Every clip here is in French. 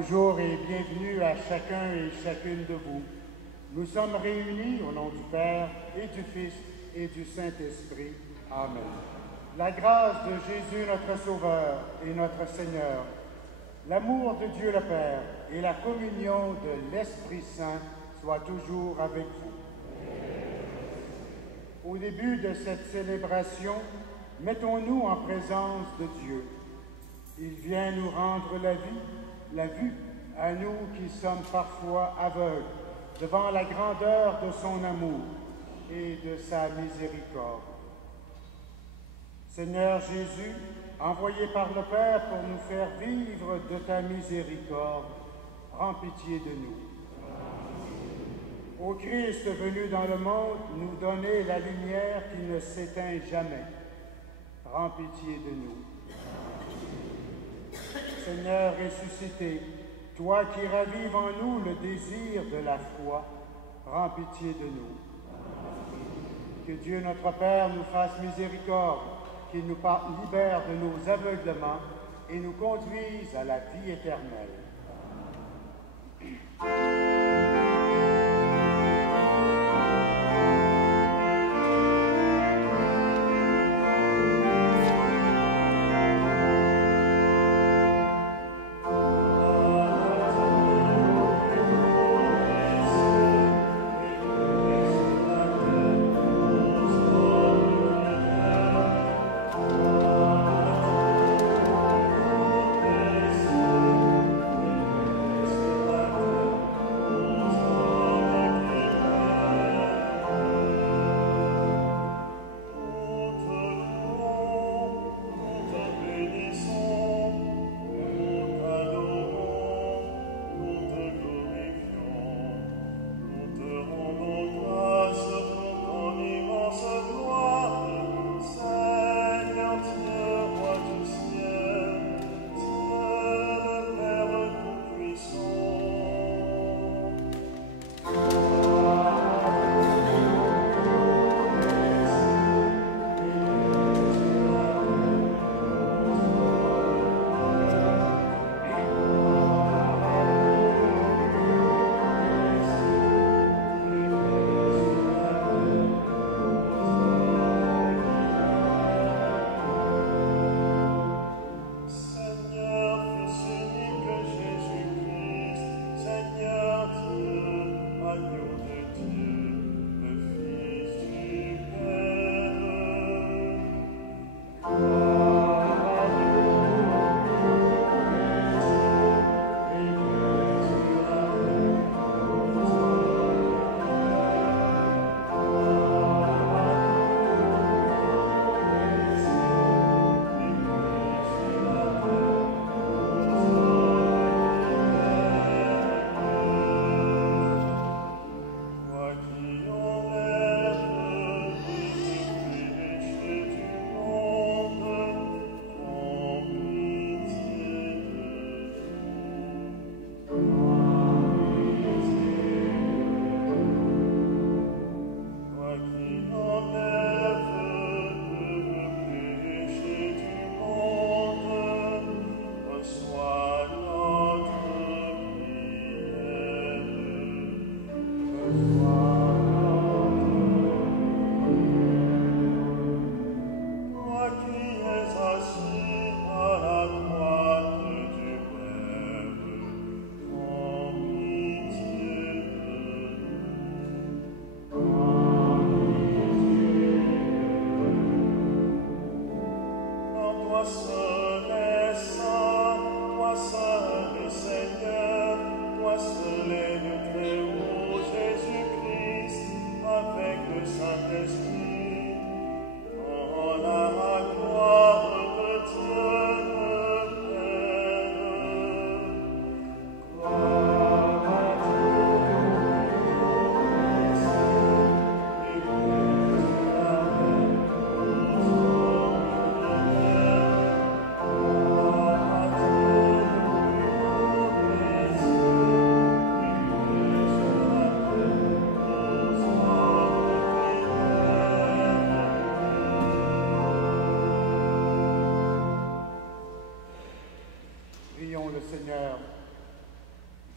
Bonjour et bienvenue à chacun et chacune de vous. Nous sommes réunis au nom du Père et du Fils et du Saint-Esprit. Amen. La grâce de Jésus notre Sauveur et notre Seigneur, l'amour de Dieu le Père et la communion de l'Esprit Saint soient toujours avec vous. Au début de cette célébration, mettons-nous en présence de Dieu. Il vient nous rendre la vue à nous qui sommes parfois aveugles devant la grandeur de son amour et de sa miséricorde. Seigneur Jésus, envoyé par le Père pour nous faire vivre de ta miséricorde, prends pitié de nous. Ô Christ venu dans le monde, nous donner la lumière qui ne s'éteint jamais. Prends pitié de nous. Seigneur ressuscité, toi qui ravives en nous le désir de la foi, prends pitié de nous. Que Dieu notre Père nous fasse miséricorde, qu'il nous libère de nos aveuglements et nous conduise à la vie éternelle.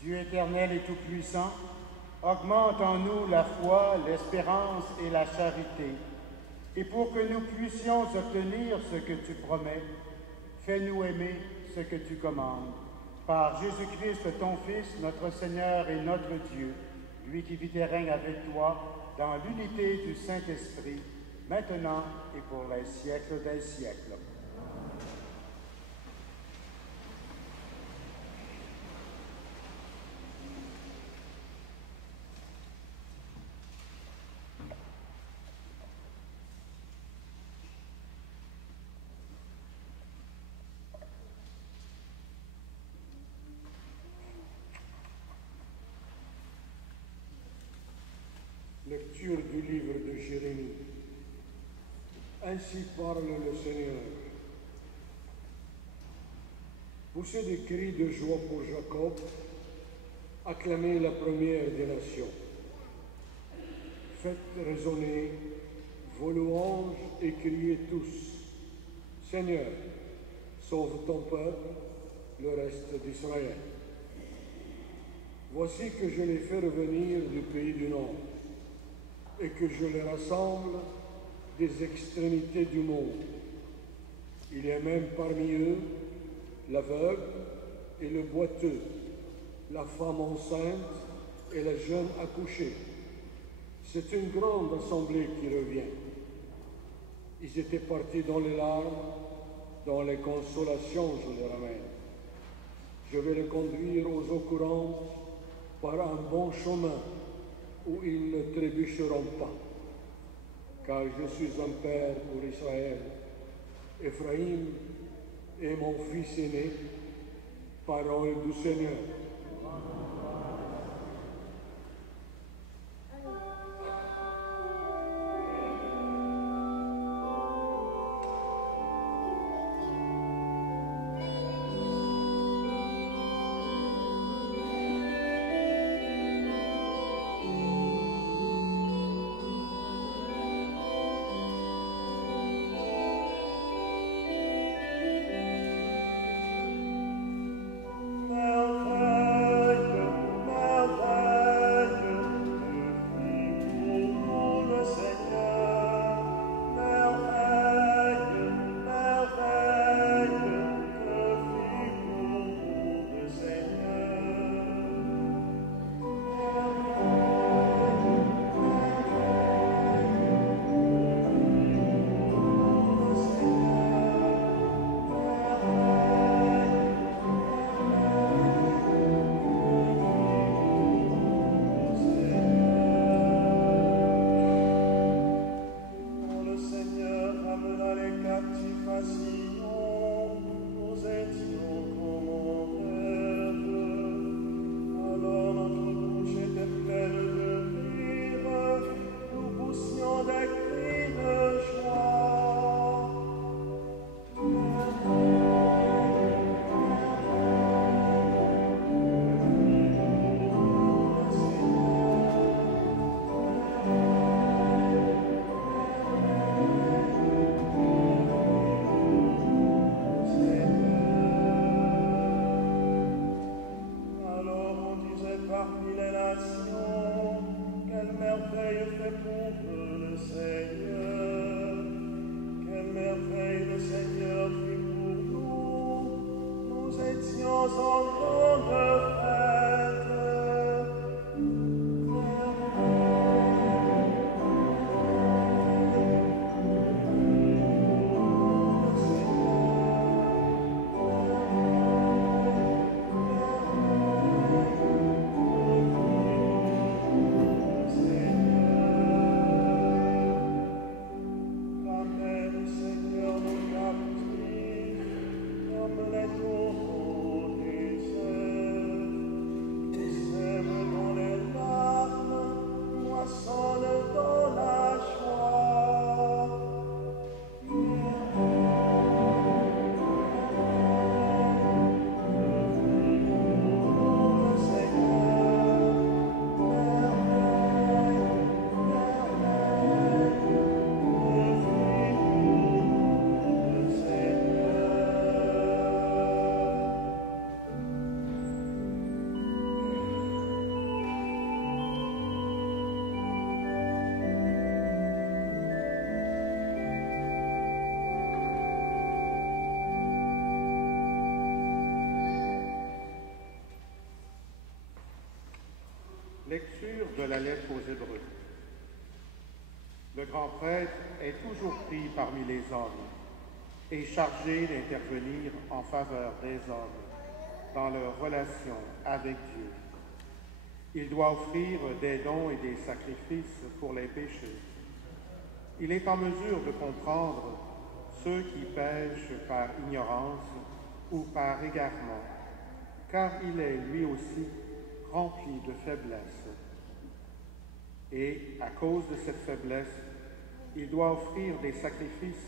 Dieu éternel et tout-puissant, augmente en nous la foi, l'espérance et la charité. Et pour que nous puissions obtenir ce que tu promets, fais-nous aimer ce que tu commandes. Par Jésus-Christ, ton Fils, notre Seigneur et notre Dieu, lui qui vit et règne avec toi dans l'unité du Saint-Esprit, maintenant et pour les siècles des siècles. Lecture du livre de Jérémie. Ainsi parle le Seigneur. Poussez des cris de joie pour Jacob, acclamez la première des nations. Faites résonner vos louanges et criez tous. Seigneur, sauve ton peuple, le reste d'Israël. Voici que je les fais revenir du pays du Nord et que je les rassemble des extrémités du monde. Il y a même parmi eux l'aveugle et le boiteux, la femme enceinte et la jeune accouchée. C'est une grande assemblée qui revient. Ils étaient partis dans les larmes, dans les consolations je les ramène. Je vais les conduire aux eaux courantes par un bon chemin où ils ne trébucheront pas. Car je suis un père pour Israël. Éphraïm est mon fils aîné, parole du Seigneur. Comme les taureaux des airs. Lecture de la lettre aux Hébreux. Le grand prêtre est toujours pris parmi les hommes et chargé d'intervenir en faveur des hommes dans leur relation avec Dieu. Il doit offrir des dons et des sacrifices pour les péchés. Il est en mesure de comprendre ceux qui pêchent par ignorance ou par égarement, car il est lui aussi rempli de faiblesse. Et à cause de cette faiblesse, il doit offrir des sacrifices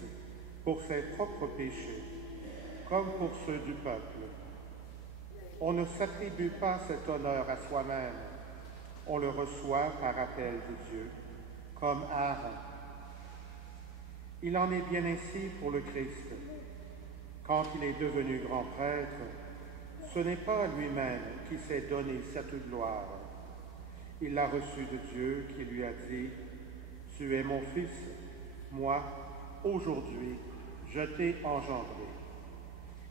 pour ses propres péchés, comme pour ceux du peuple. On ne s'attribue pas cet honneur à soi-même, on le reçoit par appel de Dieu, comme Aaron. Il en est bien ainsi pour le Christ. Quand il est devenu grand prêtre, ce n'est pas lui-même qui s'est donné cette gloire. Il l'a reçu de Dieu qui lui a dit « Tu es mon Fils, moi, aujourd'hui, je t'ai engendré »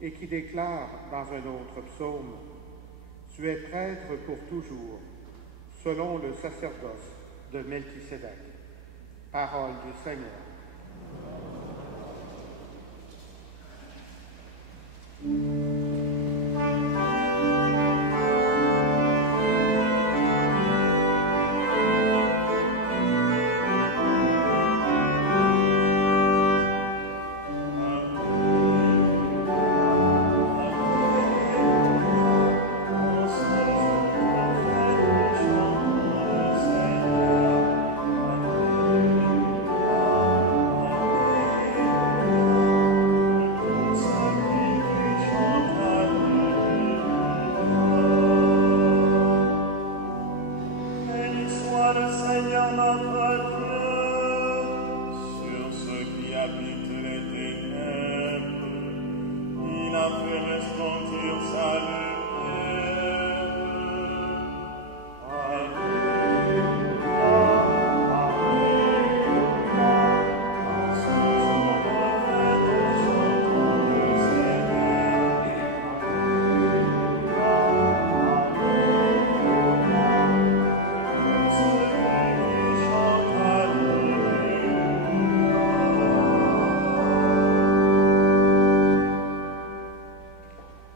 et qui déclare dans un autre psaume « Tu es prêtre pour toujours, selon le sacerdoce de Melchisédek. » Parole du Seigneur.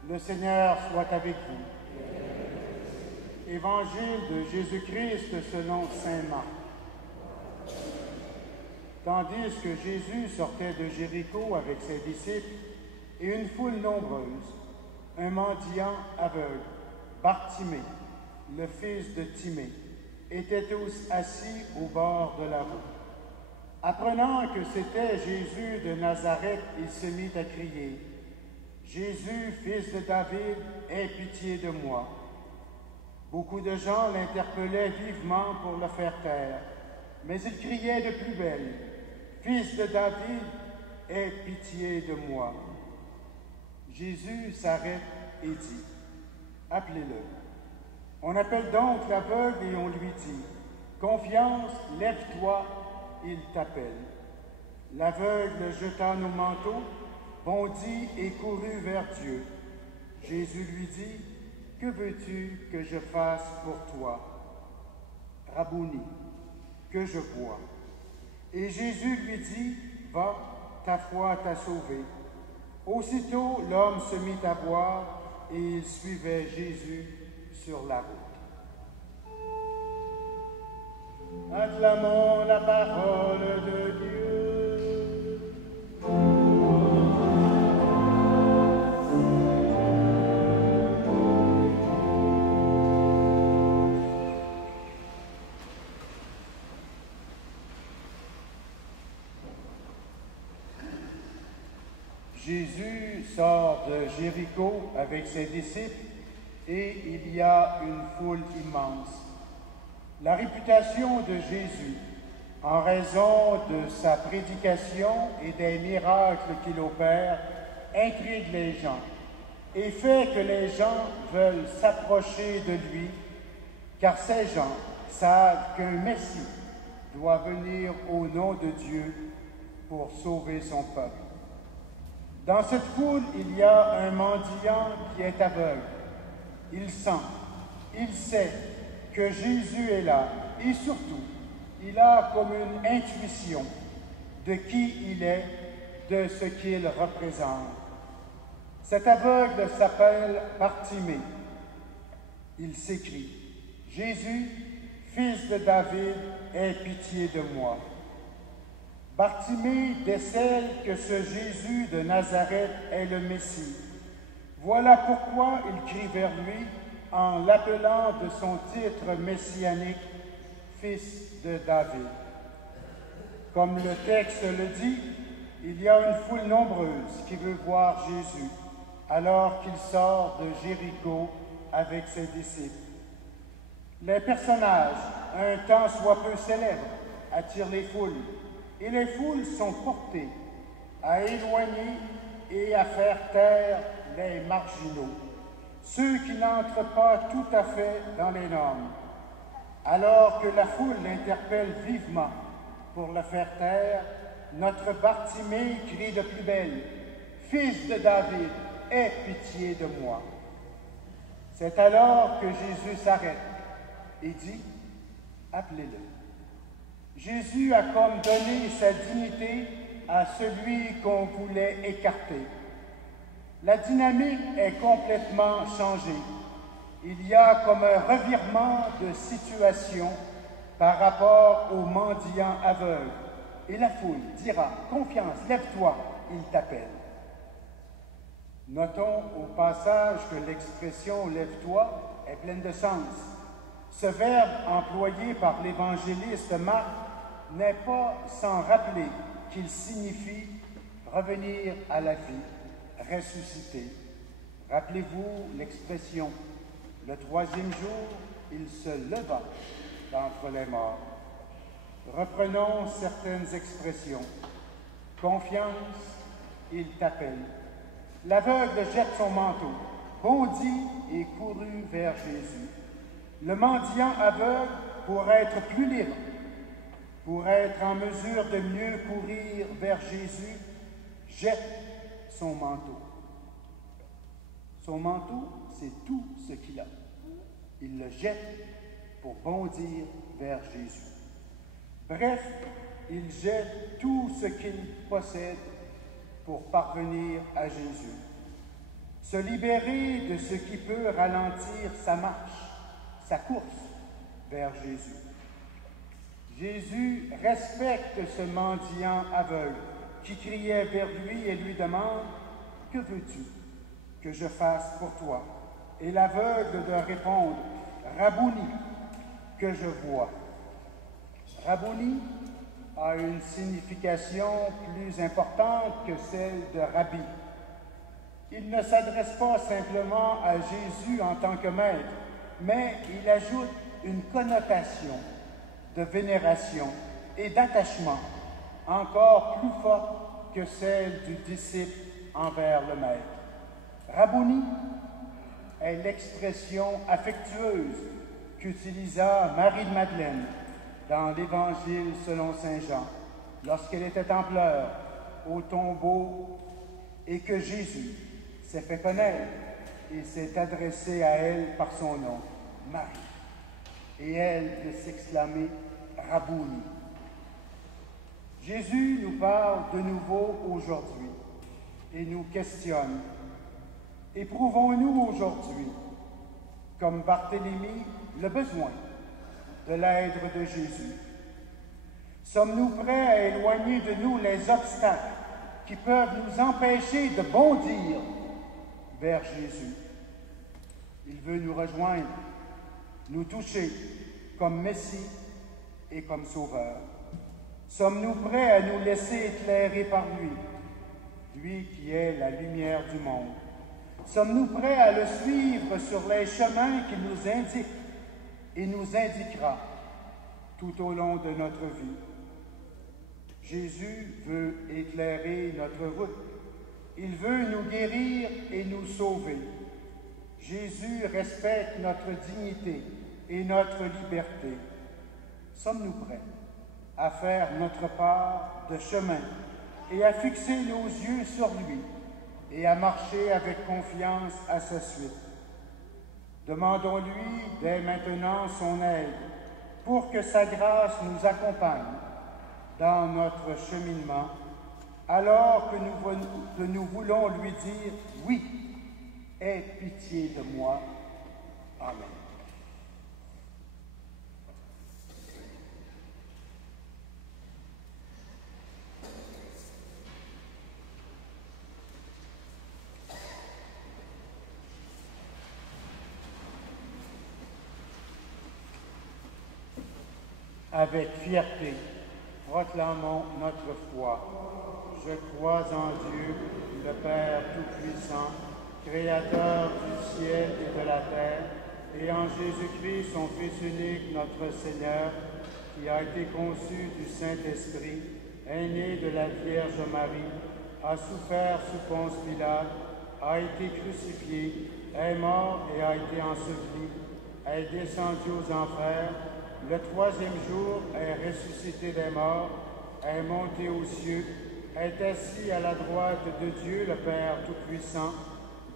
Le Seigneur soit avec vous. Évangile de Jésus-Christ selon saint Marc. Tandis que Jésus sortait de Jéricho avec ses disciples et une foule nombreuse, un mendiant aveugle, Bartimée, le fils de Timée, était tous assis au bord de la route. Apprenant que c'était Jésus de Nazareth, il se mit à crier « Jésus, fils de David, aie pitié de moi. » Beaucoup de gens l'interpellaient vivement pour le faire taire, mais il criait de plus belle « Fils de David, aie pitié de moi. » Jésus s'arrête et dit « Appelez-le. » On appelle donc l'aveugle et on lui dit « Confiance, lève-toi, il t'appelle. » L'aveugle jeta nos manteaux, bondit et courut vers Dieu. Jésus lui dit, « Que veux-tu que je fasse pour toi? » Rabouni, que je bois. Et Jésus lui dit, « Va, ta foi t'a sauvé. » Aussitôt l'homme se mit à boire et il suivait Jésus sur la route. Acclamons la parole de Dieu. Jésus sort de Jéricho avec ses disciples et il y a une foule immense. La réputation de Jésus, en raison de sa prédication et des miracles qu'il opère, intrigue les gens et fait que les gens veulent s'approcher de lui, car ces gens savent qu'un Messie doit venir au nom de Dieu pour sauver son peuple. Dans cette foule, il y a un mendiant qui est aveugle. Il sent, il sait que Jésus est là et surtout, il a comme une intuition de qui il est, de ce qu'il représente. Cet aveugle s'appelle Bartimée. Il s'écrie « Jésus, fils de David, aie pitié de moi ». Bartimée décèle que ce Jésus de Nazareth est le Messie. Voilà pourquoi il crie vers lui en l'appelant de son titre messianique, fils de David. Comme le texte le dit, il y a une foule nombreuse qui veut voir Jésus alors qu'il sort de Jéricho avec ses disciples. Les personnages, un tant soit peu célèbres, attirent les foules, et les foules sont portées à éloigner et à faire taire les marginaux, ceux qui n'entrent pas tout à fait dans les normes, alors que la foule l'interpelle vivement pour le faire taire. Notre Bartimée crie de plus belle « Fils de David, aie pitié de moi ». C'est alors que Jésus s'arrête et dit « Appelez-le ». Jésus a comme donné sa dignité à celui qu'on voulait écarter. La dynamique est complètement changée. Il y a comme un revirement de situation par rapport au mendiant aveugle. Et la foule dira « Confiance, lève-toi, il t'appelle ». Notons au passage que l'expression « lève-toi » est pleine de sens. Ce verbe employé par l'évangéliste Marc n'est pas sans rappeler qu'il signifie revenir à la vie, ressusciter. Rappelez-vous l'expression « le troisième jour, il se leva d'entre les morts ». Reprenons certaines expressions. Confiance, il t'appelle. L'aveugle jette son manteau, bondit et courut vers Jésus. Le mendiant aveugle, pour être plus libre, pour être en mesure de mieux courir vers Jésus, jette son manteau. Son manteau, c'est tout ce qu'il a. Il le jette pour bondir vers Jésus. Bref, il jette tout ce qu'il possède pour parvenir à Jésus. Se libérer de ce qui peut ralentir sa marche, sa course vers Jésus. Jésus respecte ce mendiant aveugle qui criait vers lui et lui demande « Que veux-tu que je fasse pour toi ?» Et l'aveugle de répondre « Rabouni, que je vois ». Rabouni a une signification plus importante que celle de rabbi. Il ne s'adresse pas simplement à Jésus en tant que maître, mais il ajoute une connotation de vénération et d'attachement encore plus forte que celle du disciple envers le maître. Rabouni est l'expression affectueuse qu'utilisa Marie de Madeleine dans l'Évangile selon saint Jean, lorsqu'elle était en pleurs au tombeau et que Jésus s'est fait connaître et s'est adressé à elle par son nom, Marie. Et elle de s'exclamer « Rabouni ». Jésus nous parle de nouveau aujourd'hui et nous questionne. Éprouvons-nous aujourd'hui, comme Barthélemy, le besoin de l'aide de Jésus? Sommes-nous prêts à éloigner de nous les obstacles qui peuvent nous empêcher de bondir vers Jésus? Il veut nous rejoindre, nous toucher comme Messie et comme Sauveur. Sommes-nous prêts à nous laisser éclairer par lui, lui qui est la lumière du monde? Sommes-nous prêts à le suivre sur les chemins qu'il nous indique et nous indiquera tout au long de notre vie? Jésus veut éclairer notre route. Il veut nous guérir et nous sauver. Jésus respecte notre dignité et notre liberté. Sommes-nous prêts à faire notre part de chemin et à fixer nos yeux sur lui et à marcher avec confiance à sa suite? Demandons-lui dès maintenant son aide pour que sa grâce nous accompagne dans notre cheminement, alors que nous voulons lui dire « Oui, aie pitié de moi. » Amen. Avec fierté, proclamons notre foi. Je crois en Dieu, le Père Tout-Puissant, Créateur du ciel et de la terre, et en Jésus-Christ, son Fils unique, notre Seigneur, qui a été conçu du Saint-Esprit, est né de la Vierge Marie, a souffert sous Ponce Pilate, a été crucifié, est mort et a été enseveli, est descendu aux enfers, le troisième jour est ressuscité des morts, est monté aux cieux, est assis à la droite de Dieu le Père Tout-Puissant,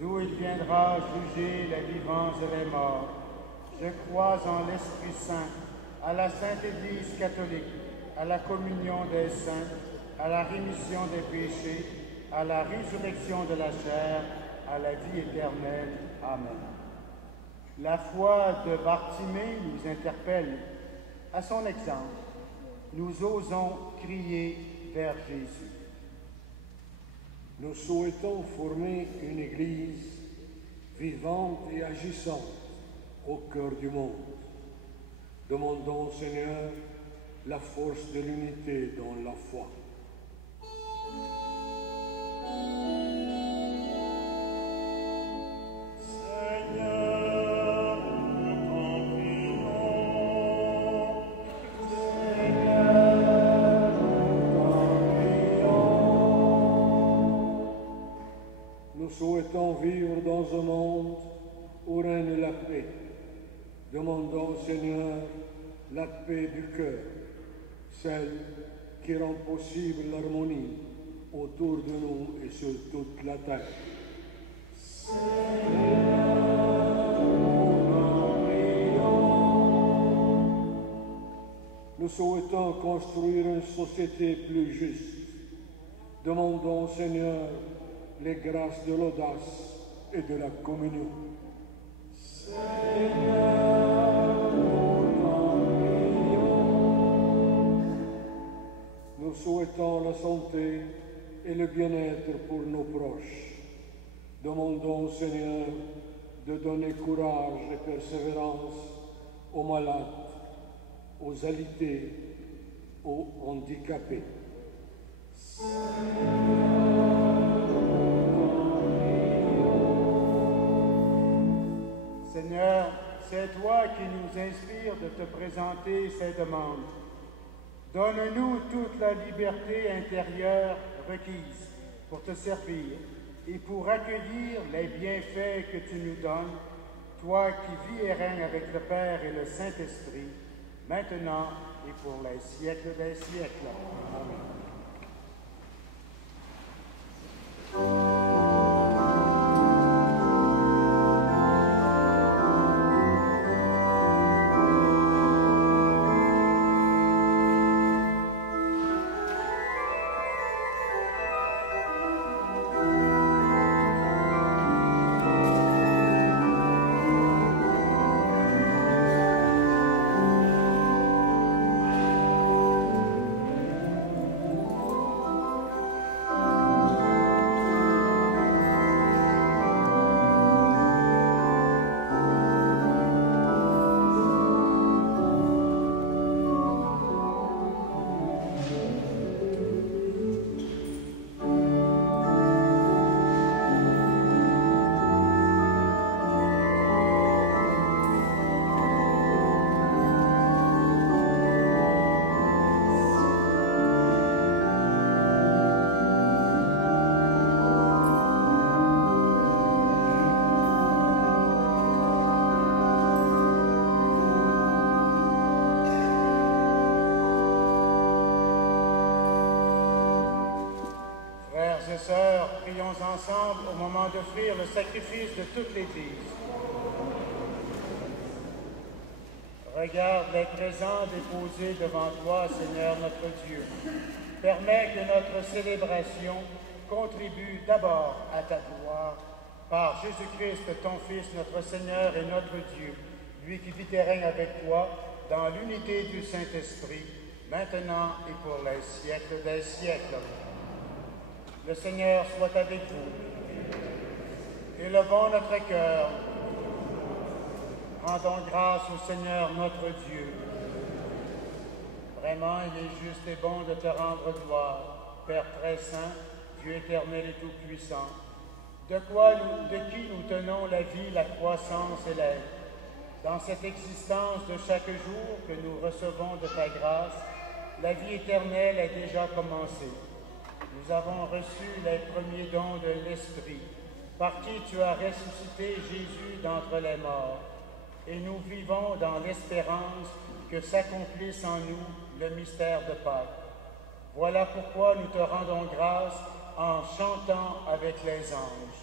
d'où il viendra juger les vivants et les morts. Je crois en l'Esprit Saint, à la Sainte Église catholique, à la communion des saints, à la rémission des péchés, à la résurrection de la chair, à la vie éternelle. Amen. La foi de Bartimée nous interpelle. À son exemple, nous osons crier vers Jésus. Nous souhaitons former une Église vivante et agissante au cœur du monde. Demandons au Seigneur la force de l'unité dans la foi. Souhaitons vivre dans un monde où règne la paix. Demandons au Seigneur la paix du cœur, celle qui rend possible l'harmonie autour de nous et sur toute la terre. Nous souhaitons construire une société plus juste. Demandons au Seigneur les grâces de l'audace et de la communion. Seigneur, nous souhaitons la santé et le bien-être pour nos proches. Demandons au Seigneur de donner courage et persévérance aux malades, aux alités, aux handicapés. Seigneur, c'est toi qui nous inspires de te présenter ces demandes. Donne-nous toute la liberté intérieure requise pour te servir et pour accueillir les bienfaits que tu nous donnes, toi qui vis et règnes avec le Père et le Saint-Esprit, maintenant et pour les siècles des siècles. Amen. Frères et sœurs, prions ensemble au moment d'offrir le sacrifice de toute l'Église. Regarde les présents déposés devant toi, Seigneur notre Dieu. Permets que notre célébration contribue d'abord à ta gloire, par Jésus-Christ, ton Fils, notre Seigneur et notre Dieu, lui qui vit et règne avec toi dans l'unité du Saint-Esprit, maintenant et pour les siècles des siècles. Le Seigneur soit avec vous. Élevons notre cœur. Rendons grâce au Seigneur notre Dieu. Vraiment, il est juste et bon de te rendre gloire, Père très saint, Dieu éternel et tout-puissant, de qui nous tenons la vie, la croissance et l'aide. Dans cette existence de chaque jour que nous recevons de ta grâce, la vie éternelle est déjà commencée. Nous avons reçu les premiers dons de l'Esprit, par qui tu as ressuscité Jésus d'entre les morts, et nous vivons dans l'espérance que s'accomplisse en nous le mystère de Pâques. Voilà pourquoi nous te rendons grâce en chantant avec les anges.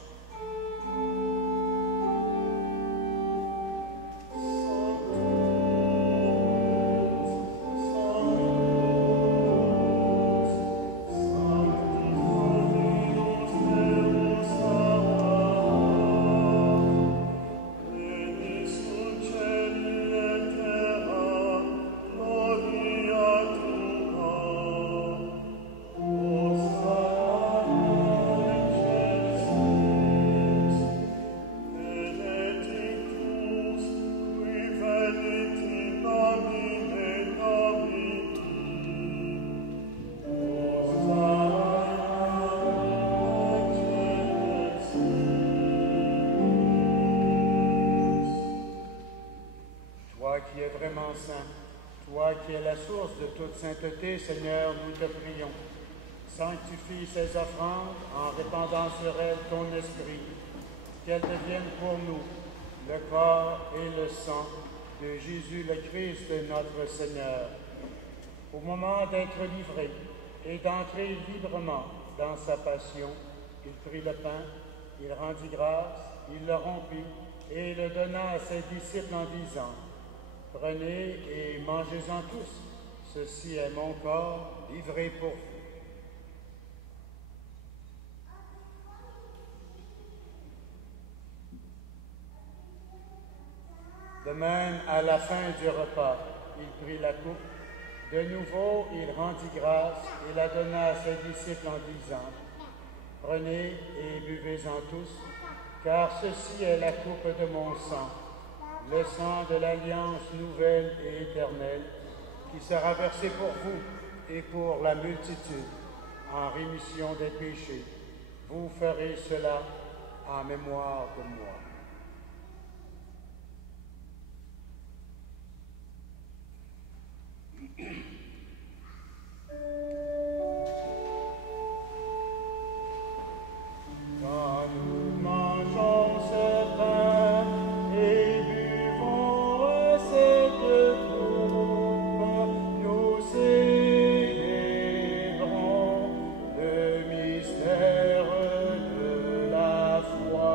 Toi qui es la source de toute sainteté, Seigneur, nous te prions. Sanctifie ces offrandes en répandant sur elles ton esprit, qu'elles deviennent pour nous le corps et le sang de Jésus le Christ, notre Seigneur. Au moment d'être livré et d'entrer librement dans sa passion, il prit le pain, il rendit grâce, il le rompit et le donna à ses disciples en disant: prenez et mangez-en tous. Ceci est mon corps livré pour vous. De même, à la fin du repas, il prit la coupe. De nouveau, il rendit grâce et la donna à ses disciples en disant: prenez et buvez-en tous, car ceci est la coupe de mon sang, le sang de l'alliance nouvelle et éternelle, qui sera versé pour vous et pour la multitude en rémission des péchés. Vous ferez cela en mémoire de moi. Quand nous mangeons ce pain et buvons cette coupe, nous célébrons le mystère de la foi.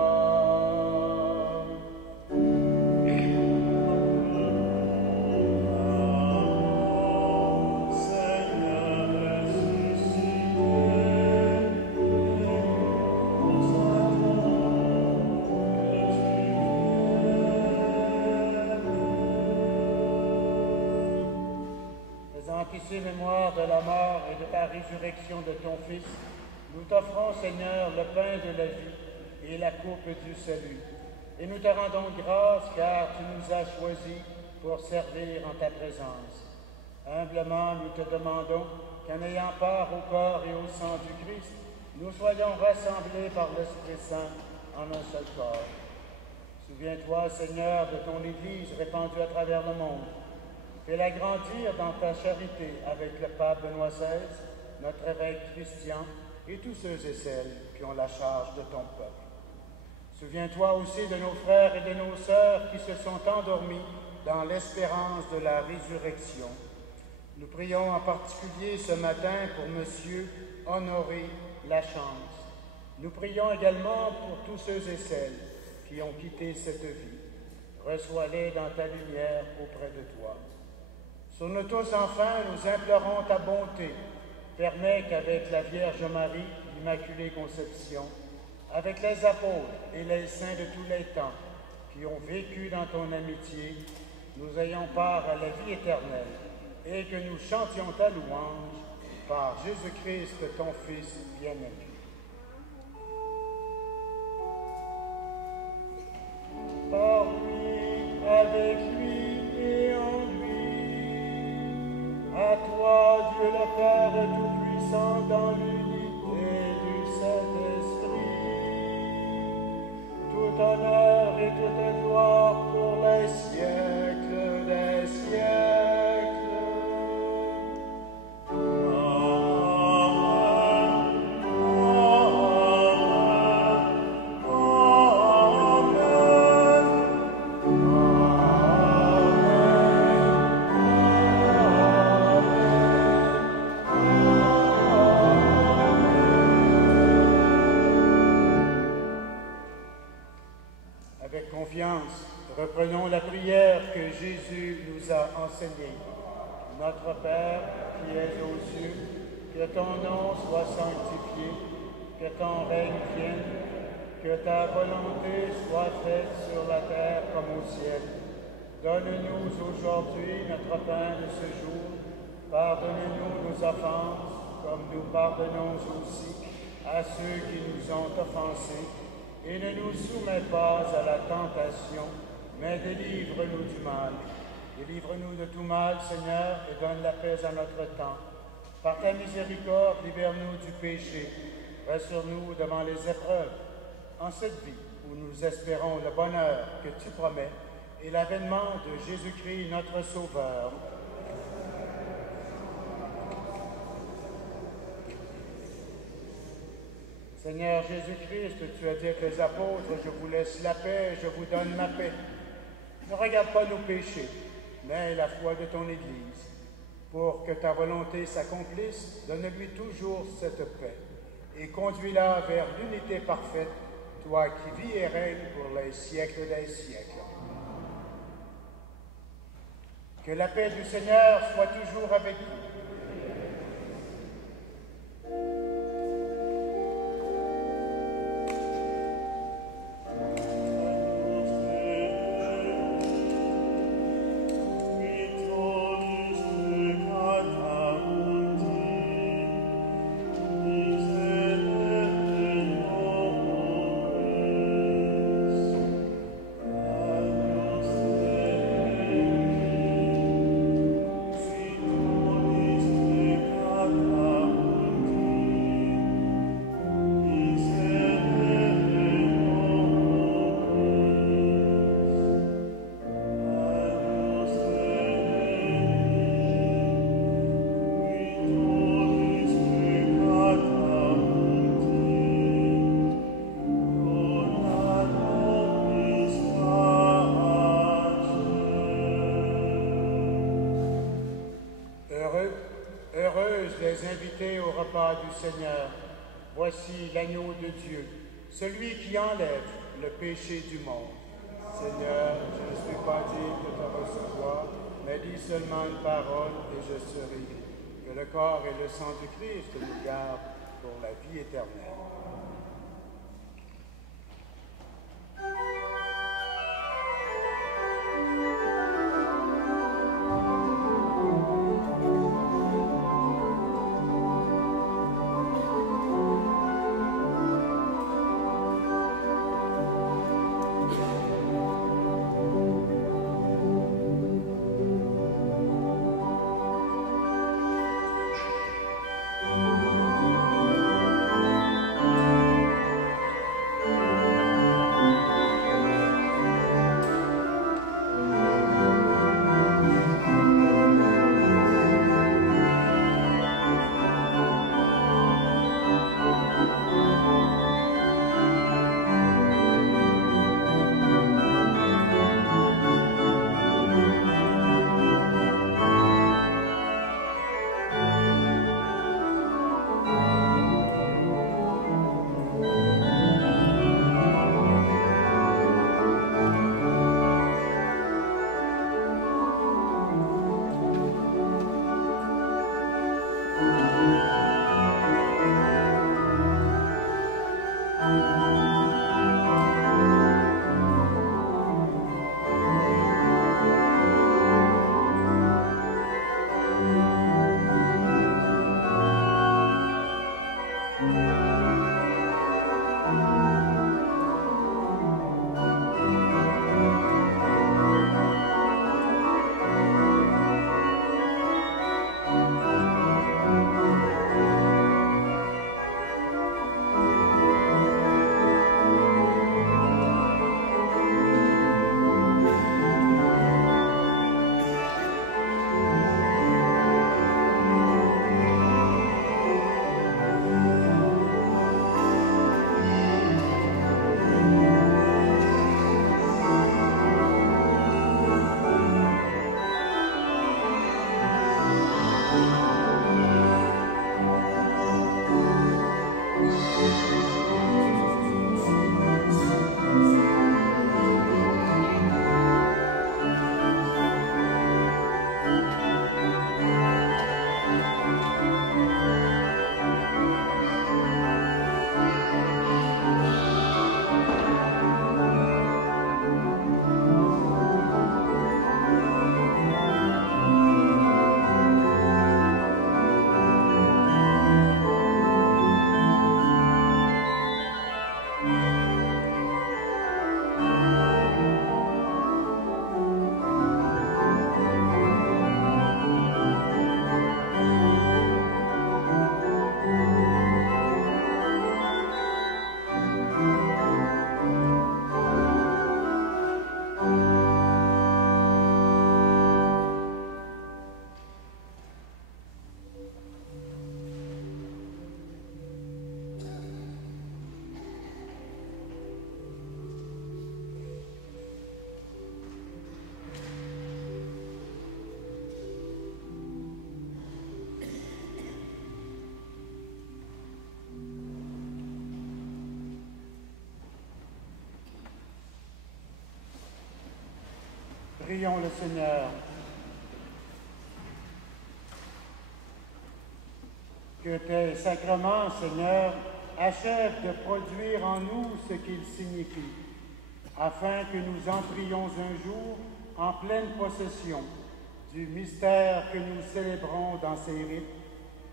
Ici, mémoire de la mort et de la résurrection de ton Fils, nous t'offrons, Seigneur, le pain de la vie et la coupe du salut. Et nous te rendons grâce car tu nous as choisis pour servir en ta présence. Humblement, nous te demandons qu'en ayant part au corps et au sang du Christ, nous soyons rassemblés par l'Esprit Saint en un seul corps. Souviens-toi, Seigneur, de ton Église répandue à travers le monde. Fais-la grandir dans ta charité avec le pape Benoît XVI, notre évêque Christian et tous ceux et celles qui ont la charge de ton peuple. Souviens-toi aussi de nos frères et de nos sœurs qui se sont endormis dans l'espérance de la résurrection. Nous prions en particulier ce matin pour Monsieur Honoré Lachance. Nous prions également pour tous ceux et celles qui ont quitté cette vie. reçois-les dans ta lumière auprès de toi. Sur nous tous, enfin, nous implorons ta bonté. Permets qu'avec la Vierge Marie, l'Immaculée Conception, avec les apôtres et les saints de tous les temps qui ont vécu dans ton amitié, nous ayons part à la vie éternelle et que nous chantions ta louange par Jésus-Christ, ton Fils bien-aimé. Par lui, avec lui et en lui, à toi, Dieu le Père Tout-Puissant, dans l'unité du Saint-Esprit, tout honneur et toute gloire pour les siècles des siècles. Reprenons la prière que Jésus nous a enseignée. Notre Père qui es aux cieux, que ton nom soit sanctifié, que ton règne vienne, que ta volonté soit faite sur la terre comme au ciel. Donne-nous aujourd'hui notre pain de ce jour. Pardonne-nous nos offenses, comme nous pardonnons aussi à ceux qui nous ont offensés. Et ne nous soumets pas à la tentation, mais délivre-nous du mal. Délivre-nous de tout mal, Seigneur, et donne la paix à notre temps. Par ta miséricorde, libère-nous du péché. Rassure-nous devant les épreuves. En cette vie où nous espérons le bonheur que tu promets et l'avènement de Jésus-Christ, notre Sauveur. Seigneur Jésus-Christ, tu as dit à tes apôtres, je vous laisse la paix, je vous donne ma paix. Ne regarde pas nos péchés, mais la foi de ton Église. Pour que ta volonté s'accomplisse, donne-lui toujours cette paix et conduis-la vers l'unité parfaite, toi qui vis et règnes pour les siècles des siècles. Que la paix du Seigneur soit toujours avec vous. Du Seigneur, voici l'agneau de Dieu, celui qui enlève le péché du monde. Seigneur, je ne suis pas digne de te recevoir, mais dis seulement une parole et je serai. Que le corps et le sang du Christ nous gardent pour la vie éternelle. Prions le Seigneur. Que tes sacrements, Seigneur, achèvent de produire en nous ce qu'ils signifient, afin que nous entrions un jour en pleine possession du mystère que nous célébrons dans ces rites,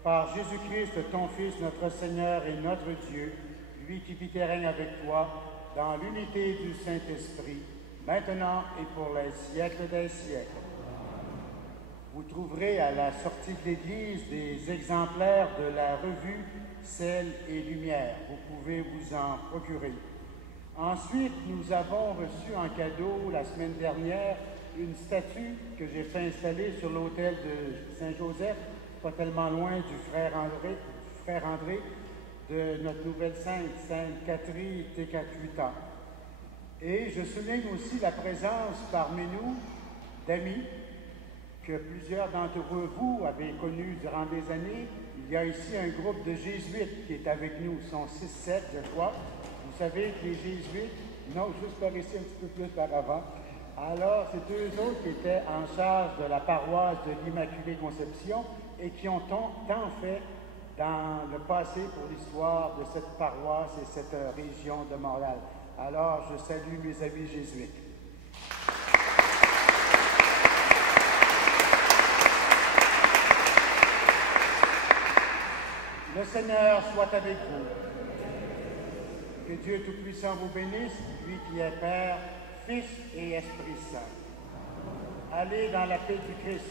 par Jésus-Christ, ton Fils, notre Seigneur et notre Dieu, lui qui vit et règne avec toi, dans l'unité du Saint-Esprit, maintenant et pour les siècles des siècles. Vous trouverez à la sortie de l'Église des exemplaires de la revue Sel et Lumière. Vous pouvez vous en procurer. Ensuite, nous avons reçu en cadeau la semaine dernière une statue que j'ai fait installer sur l'autel de Saint-Joseph, pas tellement loin du frère André, de notre nouvelle sainte, Sainte Catherine Tekakwitha. Et je souligne aussi la présence parmi nous d'amis que plusieurs d'entre vous avez connus durant des années. Il y a ici un groupe de jésuites qui est avec nous, ils sont 6-7, je crois. Vous savez que les jésuites, non, juste par ici un petit peu plus par avant. Alors, c'est eux autres qui étaient en charge de la paroisse de l'Immaculée Conception et qui ont tant fait dans le passé pour l'histoire de cette paroisse et cette région de Montréal. Alors, je salue mes amis jésuites. Le Seigneur soit avec vous. Que Dieu Tout-Puissant vous bénisse, lui qui est Père, Fils et Esprit Saint. Allez dans la paix du Christ.